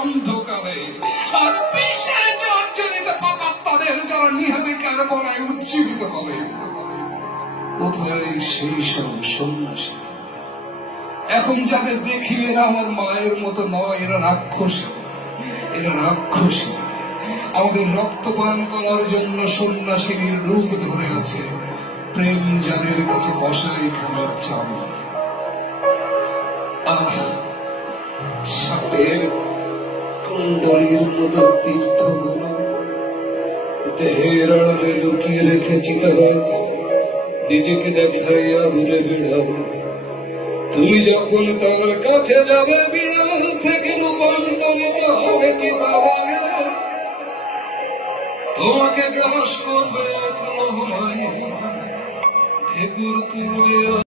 অন্ধকারে, আর বিষে জর্জরিত পাপাত্মাদের যারা নিহারিকার বলায় উজ্জীবিত করে। কোথায় সেই সব সন্ন্যাসী? এখন যাদের দেখি এরা আমার মায়ের মতো নয়, এরা রাক্ষসী, এরা রাক্ষসী। আমাদের রক্তপান করার জন্য সন্ন্যাসীর রূপ ধরে আছে। প্রেম যাদের কাছে বসাই খাবার চাবি। সাপের কুণ্ডলীর মতো তীর্থগুলো দেহের আড়ালে লুকিয়ে রেখেছি, তারা নিজেকে দেখাইয়া দূরে বিড়াল। তুমি যখন তার কাছে যাবে, বিড়াল থেকে রূপান্তরিত হবে চিতাবাঘে। তোমাকে গ্রাস করবে এক মোহমায়, ঢেকুর তুলবে।